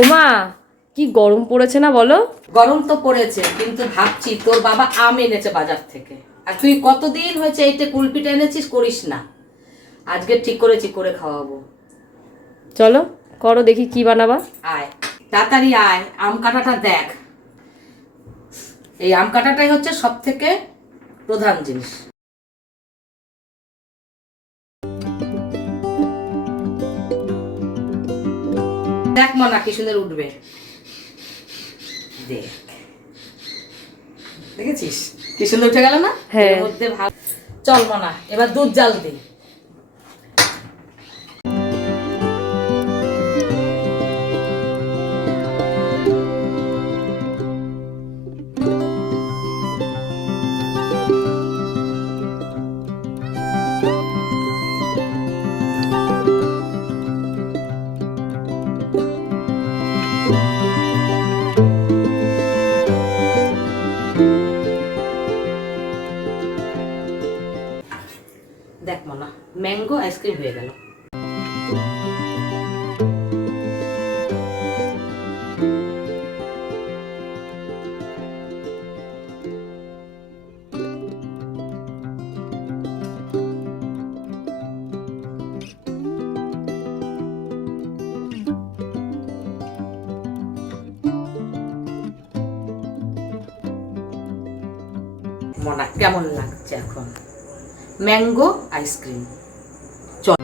ওমা, কি গরম পড়েছে না বলো? গরম তো পড়েছে, কিন্তু ভাবছি তোর বাবা আম এনেছে বাজার থেকে, আর তুই কতদিন হয়েছে এইটা কুলপিটা এনেছিস, করিস না। আজকে ঠিক করেছি, করে খাওয়াবো। চলো করো, দেখি কি বানাবা। আয় তাড়াতাড়ি আয়, আম কাটাটা দেখ। এই আম কাটাটাই হচ্ছে সব থেকে প্রধান জিনিস। দেখ মনা কি সুন্দর উঠবে, দেখ, দেখেছিস কি সুন্দর উঠে গেল না? হ্যাঁ। এর মধ্যে ভাব। চল মনা, এবার দুধ জাল দে। দেখ মনা, ম্যাঙ্গো আইসক্রিম হয়ে গেল। মনা কেমন লাগছে এখন ম্যাঙ্গো আইসক্রিম? চল।